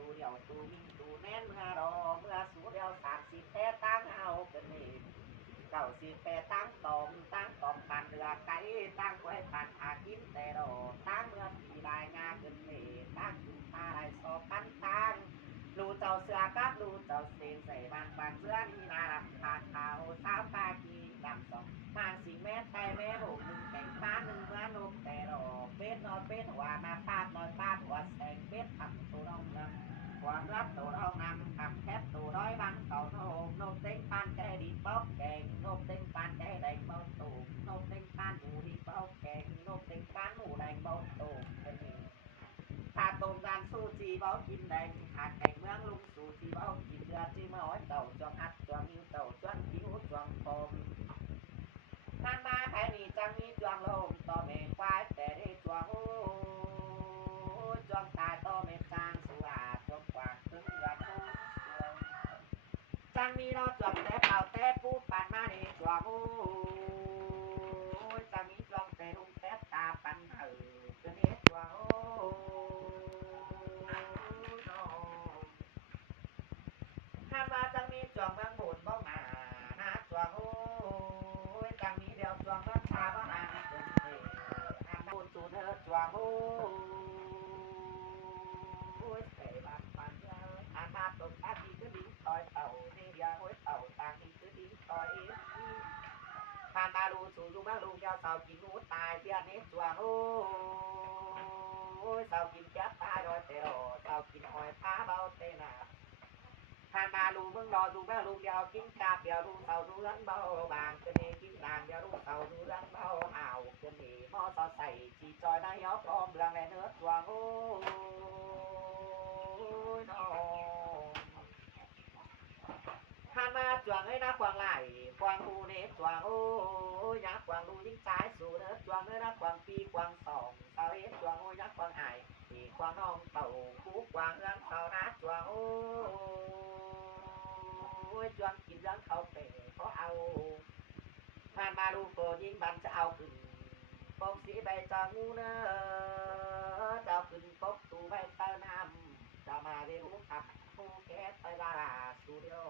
ตูเดียวตูมีตูแน่นเมื่อรอเมื่อสูเดียว30แท้ตั้งเอาเป็นเอก90แท้ตั้งตอมผ่านเรือไก่ตั้งไว้ผ่านหากินแต่รอตั้งเมื่อปีได้งาเกินเมตั้งจุดตาได้สอบกันตั้งรูเจ้าเสือกับรูเจ้าเซนใส่บางบางเสื้อนี่นารับผ่านเขาสาวปากีดำสองนางสิแม่แต่แม่หนูมึงแต่งฟ้าหนึ่งเมื่อนกแต่รอเป็ดนอนเป็ดหัวมาปาดนอนปาดหัวแสงเป็ดทำตัวน้องลำความรักตัวเรานำขับแคบตัวร้อยบังเก่าโนมนกเต็งปานแกดีป๊อกแกงนกเต็งปานแกแดงเบาตูนกเต็งปานหมูดีเบาแกงนกเต็งปานหมูแดงเบาตูเป็นนี่ถ้าตรงกันสู้จีเบากินแดงหากแข่งเมืองลุงสู้จีเบากินเรือจีมาอ้อยเต่าจวงอัดจวงนิ้วเต่าจวงคิ้วจวงคมท่านมาแค่นี้จังมีจวงลมต่อเมฆควายแต่ได้จวงโอ้จวงตายต่อเมฆสร้างสุอาจวงกวางถึงเรือคู่จังมีเราจวงแต่เป่าแต่ปูปานมาเนี่จวงโอ้จังมีจวงแต่ลุงแต่ตาปันจะเนี้จวงโอ้ท่านมาจังมีจวงเมืองบุญบ้องหนาหาจวงโอ้จังมีเดียวจวงเมืองชาบ้องหนาเกินเอ๋อันบุญสูเธอจวงโอ้ใส่บางปันเยอะอันมาตกตาดีก็ดิ้งต่อยเต่านี่เดียวโอ้ยเต่าต่างนี่คือดิ้งต่อยผ่านตาลูสู่อยู่บ้างลูกยาวสาวกินหูตายเพี้ยนี้จวงโอ้สาวกินแก๊บตายรอยเตะสาวกินหอยผ้าเบาเตะหนาผ่านมาลูมึงรอดูแม่ลูกยาวกินกาเปียวลูกสาวดูรันเบาบางเกินเองกินนางเดียวลูกสาวดูรันเบาห่าวเกินเองมอสอใส่จีจอยนายยกอมเรืองแม่เนื้อจวงโอ้ยน้องผ่านมาจวงให้นะกวางไหลกวางหูเนจวงโอ้ยยักกวางดูยิ่งซ้ายสู่เนื้อจวงเนื้อนะกวางปีกวางสองสาวเอ็จวงโอ้ยยักกวางไอปีกวางน้องเต่าคู่กวางเรืองเต่านะจวงโอ้จวงกินเรื่องเขาเป๋เขาเอาผ่านมาดูโกยิ่งบันจะเอาขึ้นปองสีใบจางูเนอจะขึ้นปกตูใบเตอร์น้ำจะมาได้รู้ขับผู้แค่ไปลาสูเดียว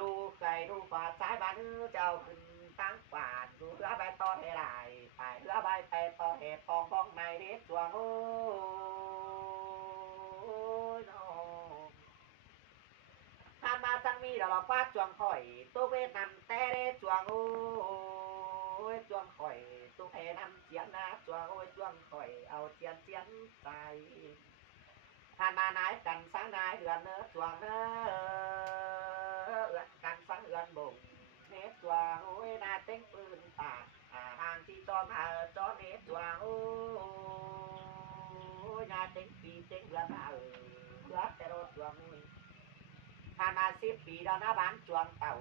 ลูกไก่ลูกฝาสายบ้านเจ้าขึ้นตั้งกวาดดูเรือใบต่อให้ลายไปเรือใบไปต่อเหตุปองบ้องในเด็กจวงโอ้ยน้องถ้ามาจังมีเราบอกว่าจวงข่อยตัวเวนำแต่เดจวงโอ้ยจวงข่อยตัวเพนำเจียนนะจวงโอ้ยจวงข่อยเอาเจียนใส่ท่านมานายกันสังนายเหือนเนื้อจวงเนื้อกันสังเหือนบ่งเนื้อจวงโอ้ยนาเต็งปืนตาทางที่จอมจอเนื้อจวงโอ้ยนาเต็งปีเต็งเหือนเหือแต่รถจวงผ่านมา10 ปีแล้วนะบ้านจวงเต่า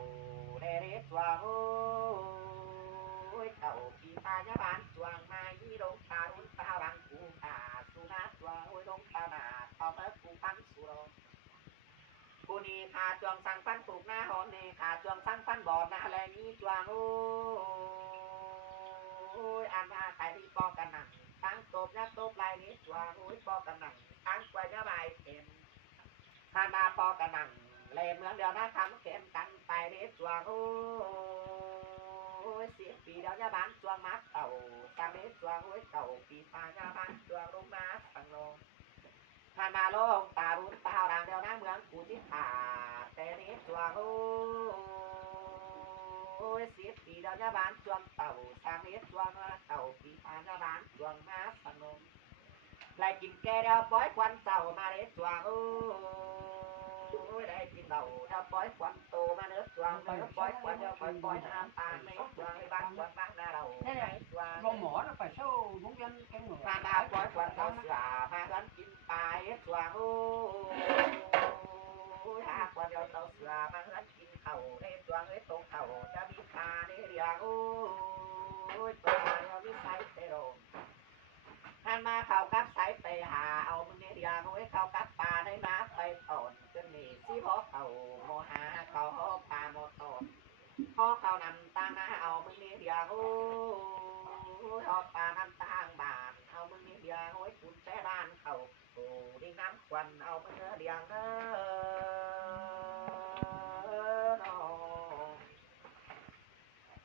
เร่จวงโอ้ยเต่าปีตาญาบ้านจวงมายีลงตาลุ้นตาบังกูตาสุนัขจวงโอ้ยลงตาหนาทอมเอกูปันสุโรกูนี่ขาจวงสังฟันปลูกหน้าหอมนี่ขาจวงสังฟันบ่อหน้าแลนี้จวงโอ้ยอันมาใครที่ปอกันหนังตั้งตบยักตบลายนี้จวงโอ้ยปอกันหนังตั้งกวยยาใบเข็มผ่านมาปอกันหนังเล่นเมืองเดียวนะทำเข็มกันไปเด็ดจวงโอ้ย10 ปีเดียวยาบ้านจวงมัดเต่าตังเด็ดจวงโอ้ยเต่าปีพายาบ้านจวงลงมาสังโลผ่านมาโลงตารุ่นตาดังเดียวนะเมืองกูที่ขาแต่เด็ดจวงโอ้ย10 ปีเดียวยาบ้านจวงเต่าตังเด็ดจวงเต่าปีพายาบ้านจวงมาสังโลlạiกินแกเดียวปล่อยควันเต่ามาเด็ดจวงโอ้ยได้กินเต่าเดียวปล่อยควันโตมาเนื้อจวงเนื้อปล่อยควันเดียวปล่อยน้ำตาไม่จวงให้บ้านควันบ้านนาเราได้จวงลงหมอnó phải sâu đúng dân cái người มาดาปล่อยควันเต่าเสือมาเงินกินปลาเด็ดจวงโอ้ยหาควันเดียวเต่าเสือมาเงินกินเข่าเด็ดจวงเด็ดตรงเข่าจะมีปลาเดียวโอ้ยตัวเดียวมีไซเตโรท่านมาเขากับสายไปหาเอามึงเนี่ยเดียวไว้เขากับปลาได้มาไปตอนจนนี่สิพอเขาโมหาเขาปลาโมตอนพอเขานำตั้งนะเอามึงเนี่ยเดียวโอ้ยเอาปลานำตั้งบานเอามึงเนี่ยเดียวไว้ขุดแต่บ้านเขาโอ้ดิงน น้ำควันเอาเมื่อเดียงเด้อ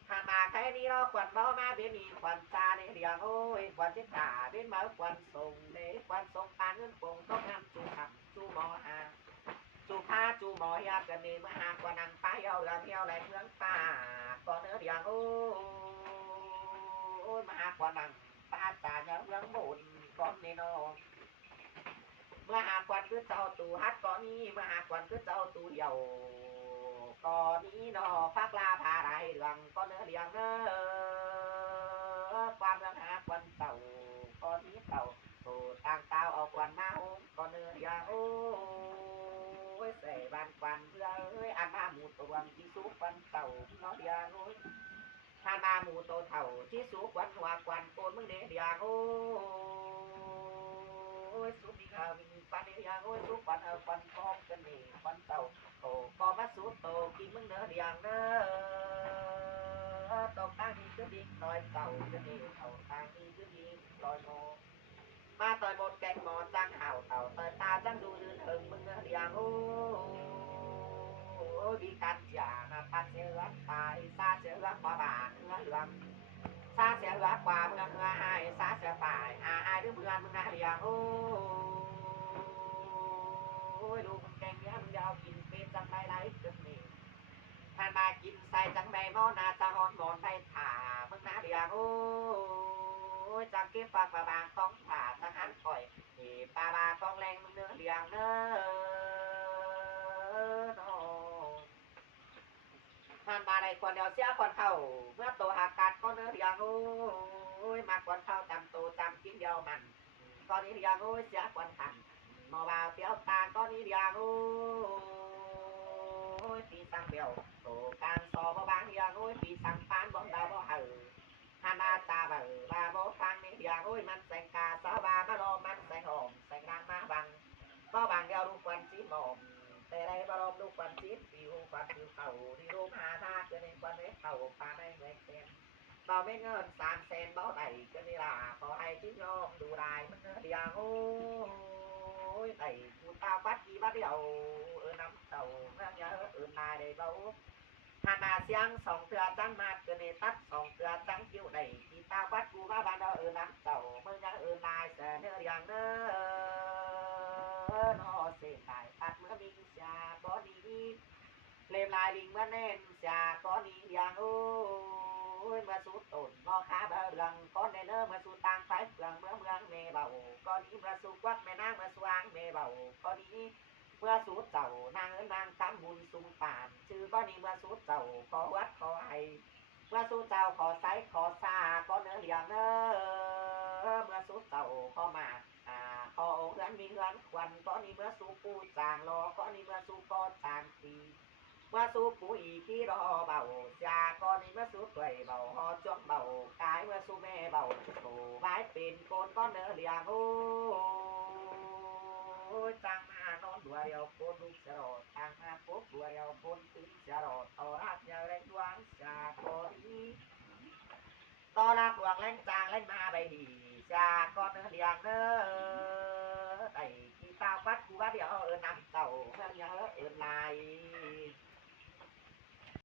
ถ้ามาใครนี่เราควันเมามาเบี้ยมีควันตาในเดียงโอ้ยควันที่ตาเบี้ยมาควันส่งเด้ควันส่งปานเงินปงต้องงานจูขับจูหมอหาจูพาจูหมอยากันนี่มาหากว่านังป้ายเอาละเที่ยวแหลงเมืองป่าก่อนเนื้อเดียงโอ้ยมาหากว่านังป้าตาเนื้อเมืองบุญก่อนนี่น้องเมื่อหากวันคือเจ้าตูฮัดก่อนนี้เมื่อหากวันคือเจ้าตูเหี่ยวก่อนนี้นอพักลาพาไรเรื่องก่อนเนื้อเดียงเน้อความเมืองหากวันเต่าก่อนนี้เต่าโตต่างเต่าเอาควันมาโฮมก่อนเนื้อเดียงโอ้ยใส่บานควันเพื่อเอ้ยอันมาหมูตัวงที่สุกควันเต่าเนาะเดียงโอ้ยถ้ามาหมูโตเท่าที่สุกควันหัวควันโกนมึงเดียเดียงโอ้ยสุมีข้าวมีควันเดียงโอ้ยสุกควันควันฟองกันนี่ควันเต่าโตก็มาสุดโตกินมึงเนื้อเดียงเด้อตกทางนี้คือดิงลอยเต่ากันนี่เต่าทางนี้คือดิงลอยโมมาต่อยหมดแกงหมอจังห่าวเต่าต่อยตาจังดูยืนถึงมึงเนื้อเดียงโอ้ดีกันจ่านะพัดเสือตายซาเสือบ่บานเนื้อเหลืองซาเสือกว่ามึงเนื้อหายซาเสือตายหายด้วยมึงมึงเนื้อเดียงโอ้ยลูกมึงแกงเนี้ยมึงยาวกินเป็นจังไรไรเกินนี่ท่านมากินใส่จังใบหม้อนาจะหอนหมอนไปถ่ามึงเนื้อเดียงโอ้ยจังเก็บปากบางของถ่าทหารคอยนี่ปลาบาของแรงมึงเนื้อเดียงเน้อ ท่านมาในคนเดียวเสียคนเข้าเมื่อตัวหากาศก็เนื้อเรียงโอ้ยมาคนเข้าจำตัวจำกินเดียวมันก็นี้เรียงโอ้ยเสียคนขันมอบ่าวเตี้ยวตางก็นี้เรียงโอ้ยปีสังเดียวโตการสอบบางเรียงโอ้ยปีสังปานบ่ดาวบ่เหือท่านอาตาบ่บาบ่ฟังนี้เรียงโอ้ยมันแสงกาสาวบามาลอมันแสงหอมแสงนางมาบังก็บางเดียวลูกควันสีหมอม แต่ในบรมลูกควันชิดผิวควันผิวเข่าที่รูปหาทาเกินในควันเล็กเข่าปลาในเล็กเต็มต่อไม่เงิน300,000เบ้าไหนก็นี่ล่ะขอให้ทิ้งยอมดูได้มันเดียวโอ้ยไอ้กูตาฟัดกี่บ้าเดียวน้ำเต่าเมื่อเยอะนายได้เบาหานาเสียงสองเตือจังมาเกินในตัดสองเตือจังคิวได้กี่ตาฟัดกูมาบ้านน้ำเต่าเมื่อยังนายเสนออย่างเน้อนอเส้นได้ตัดเมื่อมิงชาก็ดีเลมลายลิงเมื่อเน่นชาก็ดีอย่างโอ้ยมาสูดต้นมอขาเบเรืองก็ในเนื้อมาสูดต่างไฟเปลืองเมื่อเมืองเมเบาก็นี้มาสูกวักแม่นางมาสว่างเมเบาก็นี้เมื่อสูดเจ้านางนางตำบุญสุงป่านชื่อก็นี้เมื่อสูดเจ้าขอวัดขอไอเมื่อสูดเจ้าขอไซขอซาก็เนื้อเหลียงเนื้อเมื่อสูดเจ้าขอมา พอเงินมีเงินควันก็นี่เมื่อสู้ปูจางรอก็นี่เมื่อสู้ก็จางปีเมื่อสู้ปูอีที่รอเบาจาก็นี่เมื่อสู้ตัวเบาหอจ้วงเบากายเมื่อสู้แม่เบาโตไว้เป็นโกนก็เนื้อเลียงโอ้จางมานอนดัวเดียวโกนลูกจะรอจางมาปุ๊บดัวเดียวโกนตื่นจะรอต่อรักยาแรงดวงจาก็นี้ต่อรักหวงแรงจางแรงมาไปดีจากก็เนื้อเลียงเนื้อ ไอ้ที่ตาวัดกูว่าเดี๋ยวน้ำเต่าเมื่อเยอะลาย